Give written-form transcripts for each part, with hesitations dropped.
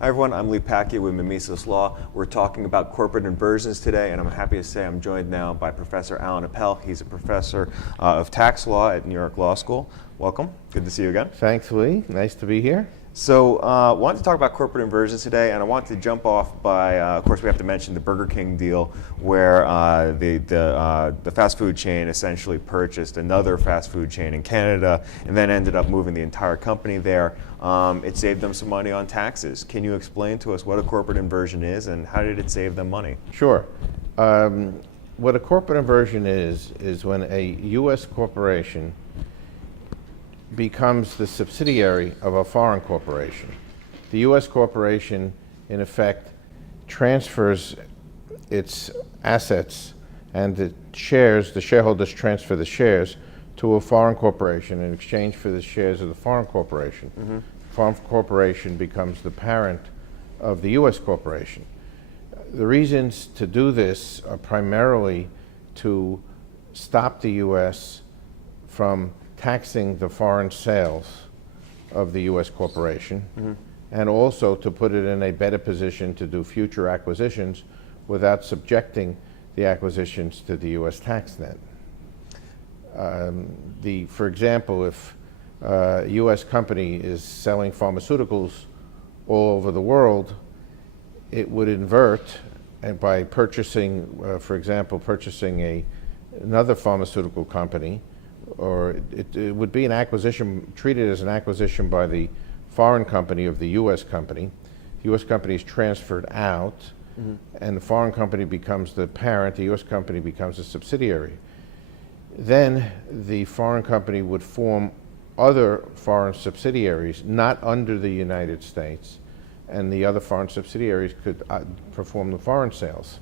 Hi everyone, I'm Lee Pacchia with Mimesis Law. We're talking about corporate inversions today, and I'm happy to say I'm joined now by Professor Allen Appel. He's a professor of tax law at New York Law School. Welcome. Good to see you again. Thanks, Lee. Nice to be here. So I wanted to talk about corporate inversions today, and I wanted to jump off by, of course, we have to mention the Burger King deal, where the fast food chain essentially purchased another fast food chain in Canada, and then ended up moving the entire company there. It saved them some money on taxes. Can you explain to us what a corporate inversion is, and how did it save them money? Sure. What a corporate inversion is when a U.S. corporation becomes the subsidiary of a foreign corporation. The U.S. corporation, in effect, transfers its assets and the shares, the shareholders transfer the shares to a foreign corporation in exchange for the shares of the foreign corporation. Mm-hmm. Foreign corporation becomes the parent of the U.S. corporation. The reasons to do this are primarily to stop the U.S. from taxing the foreign sales of the U.S. corporation, mm-hmm. and also to put it in a better position to do future acquisitions without subjecting the acquisitions to the U.S. tax net. For example, if a U.S. company is selling pharmaceuticals all over the world, it would invert, and by purchasing, for example, another pharmaceutical company, or it would be an acquisition, treated as an acquisition by the foreign company of the U.S. company. The U.S. company is transferred out, mm-hmm. and the foreign company becomes the parent, the U.S. company becomes a subsidiary. Then the foreign company would form other foreign subsidiaries, not under the United States, and the other foreign subsidiaries could perform the foreign sales.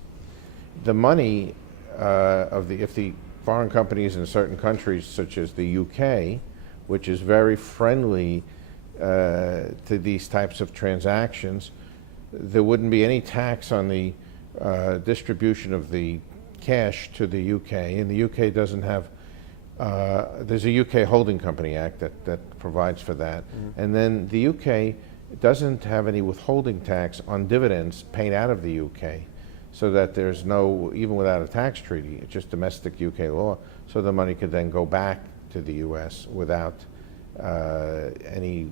The money if the foreign companies in certain countries, such as the UK, which is very friendly to these types of transactions, there wouldn't be any tax on the distribution of the cash to the UK, and the UK doesn't have, there's a UK Holding Company Act that provides for that, mm-hmm. and then the UK doesn't have any withholding tax on dividends paid out of the UK, so that there's no, even without a tax treaty, it's just domestic UK law, so the money could then go back to the US without any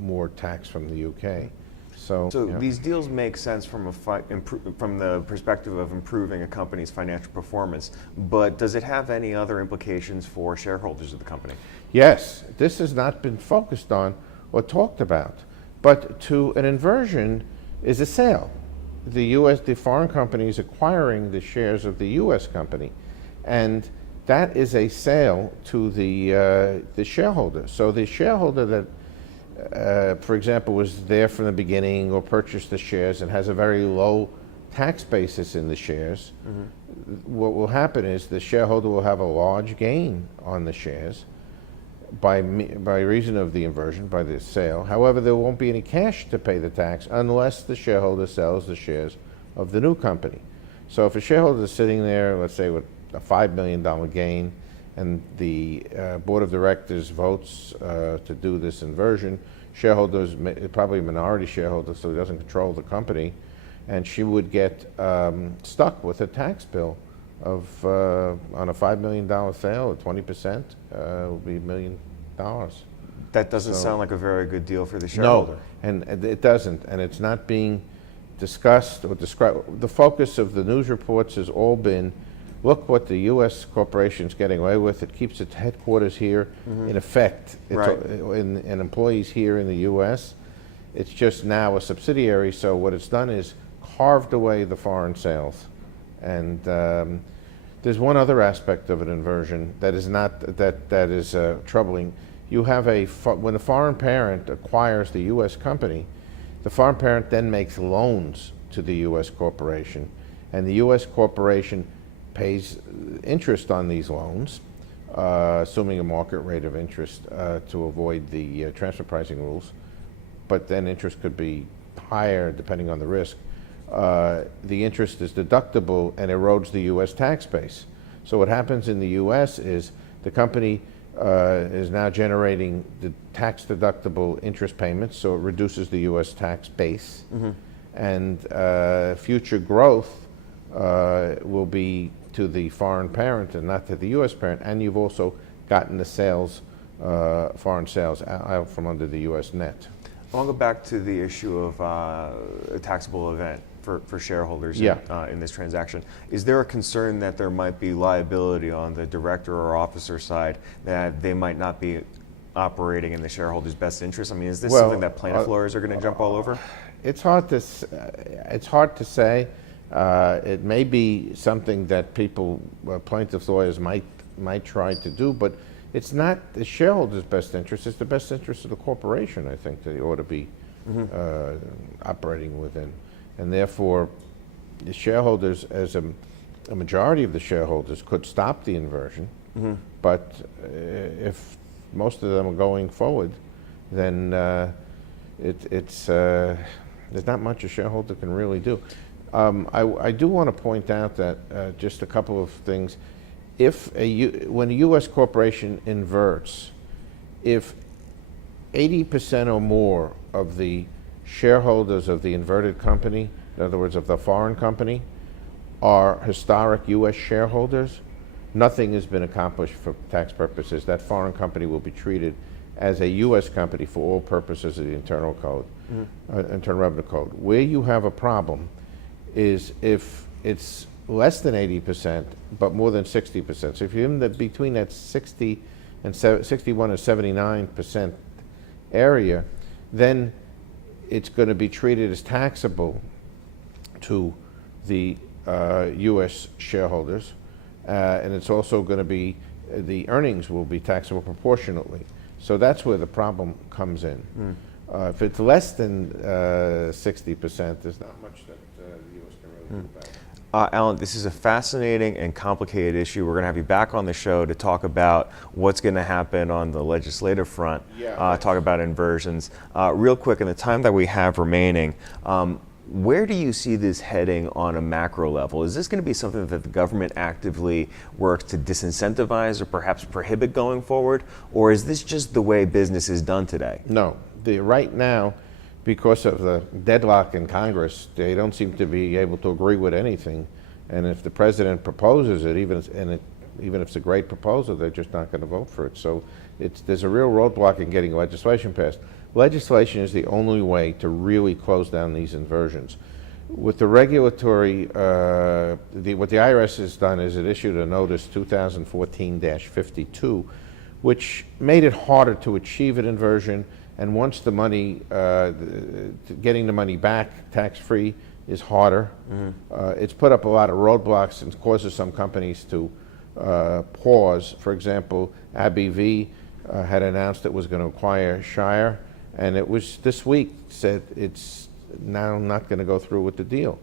more tax from the UK. So these deals make sense from the perspective of improving a company's financial performance, but does it have any other implications for shareholders of the company? Yes, this has not been focused on or talked about, but to an inversion is a sale. The foreign company is acquiring the shares of the U.S. company, and that is a sale to the shareholder. So the shareholder that, for example, was there from the beginning or purchased the shares and has a very low tax basis in the shares, mm-hmm. what will happen is the shareholder will have a large gain on the shares by reason of the inversion, by the sale. However, there won't be any cash to pay the tax unless the shareholder sells the shares of the new company. So if a shareholder is sitting there, let's say with a $5 million gain, and the board of directors votes to do this inversion, shareholders, probably a minority shareholder, so he doesn't control the company, and she would get stuck with a tax bill of on a $5 million sale, 20% will be $1 million. That doesn't sound like a very good deal for the shareholder. No, and it doesn't, and it's not being discussed or described. The focus of the news reports has all been, look what the U.S. corporation's getting away with. It keeps its headquarters here, mm-hmm. in effect, right. and employees here in the U.S. It's just now a subsidiary, so what it's done is carved away the foreign sales. And there's one other aspect of an inversion that is troubling. You have when a foreign parent acquires the U.S. company, the foreign parent then makes loans to the U.S. corporation, and the U.S. corporation pays interest on these loans, assuming a market rate of interest to avoid the transfer pricing rules. But then interest could be higher depending on the risk. The interest is deductible and erodes the U.S. tax base. So what happens in the U.S. is the company is now generating the tax-deductible interest payments, so it reduces the U.S. tax base. And future growth will be to the foreign parent and not to the U.S. parent. And you've also gotten the sales, foreign sales, out from under the U.S. net. I want to go back to the issue of a taxable event for shareholders in this transaction. Is there a concern that there might be liability on the director or officer side, that they might not be operating in the shareholders' best interest? I mean, is this something that plaintiff lawyers are going to jump all over? It's hard to say. It may be something that people, plaintiff lawyers, might try to do, but it's not the shareholders' best interest. It's the best interest of the corporation, I think, that they ought to be operating within. And therefore, the shareholders, as a majority of the shareholders, could stop the inversion. But if most of them are going forward, then there's not much a shareholder can really do. I do want to point out that just a couple of things. When a U.S. corporation inverts, if 80% or more of the shareholders of the inverted company, in other words, of the foreign company, are historic U.S. shareholders, nothing has been accomplished for tax purposes. That foreign company will be treated as a U.S. company for all purposes of the Internal Code, Internal Revenue Code. Where you have a problem is if it's less than 80%, but more than 60%. So if you're in between that 61 and 79% area, then it's going to be treated as taxable to the U.S. shareholders, and it's also going to be, the earnings will be taxable proportionately. So that's where the problem comes in. If it's less than 60%, there's not much that the U.S. can really do about it. Allen, this is a fascinating and complicated issue. We're going to have you back on the show to talk about what's going to happen on the legislative front, talk about inversions. Real quick, in the time that we have remaining, where do you see this heading on a macro level? Is this going to be something that the government actively works to disincentivize or perhaps prohibit going forward? Or is this just the way business is done today? No. Right now, because of the deadlock in Congress, they don't seem to be able to agree with anything. And if the president proposes it, even if it's a great proposal, they're just not going to vote for it. So there's a real roadblock in getting legislation passed. Legislation is the only way to really close down these inversions. With the regulatory, what the IRS has done is it issued a notice 2014-52, which made it harder to achieve an inversion. And once the money, getting the money back tax-free is harder. It's put up a lot of roadblocks and causes some companies to pause. For example, AbbVie had announced it was going to acquire Shire, and it was this week said it's now not going to go through with the deal.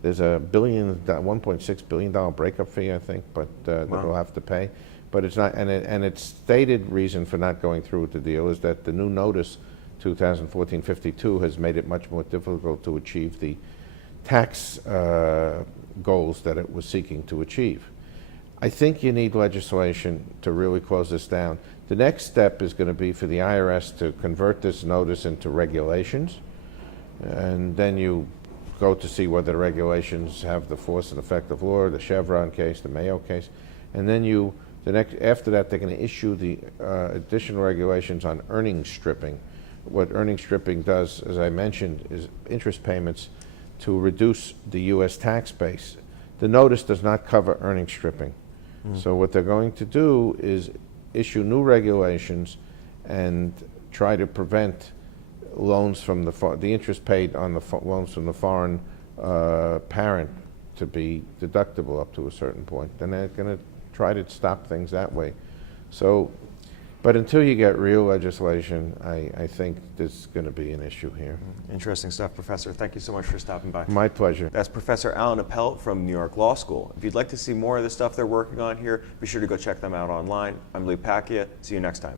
There's a $1.6 billion breakup fee, I think, but that they'll have to pay. But it's not, and its stated reason for not going through with the deal is that the new notice, 2014-52, has made it much more difficult to achieve the tax goals that it was seeking to achieve. I think you need legislation to really close this down. The next step is going to be for the IRS to convert this notice into regulations, and then you go to see whether the regulations have the force and effect of law, the Chevron case, the Mayo case, and then after that, they're going to issue the additional regulations on earnings stripping. What earnings stripping does, as I mentioned, is interest payments to reduce the U.S. tax base. The notice does not cover earnings stripping. So what they're going to do is issue new regulations and try to prevent loans from the interest paid on the loans from the foreign parent to be deductible up to a certain point. Then they're going to try to stop things that way. So, but until you get real legislation, I think there's going to be an issue here. Interesting stuff, Professor. Thank you so much for stopping by. My pleasure. That's Professor Allen Appel from New York Law School. If you'd like to see more of the stuff they're working on here, be sure to go check them out online. I'm Lee Pacchia. See you next time.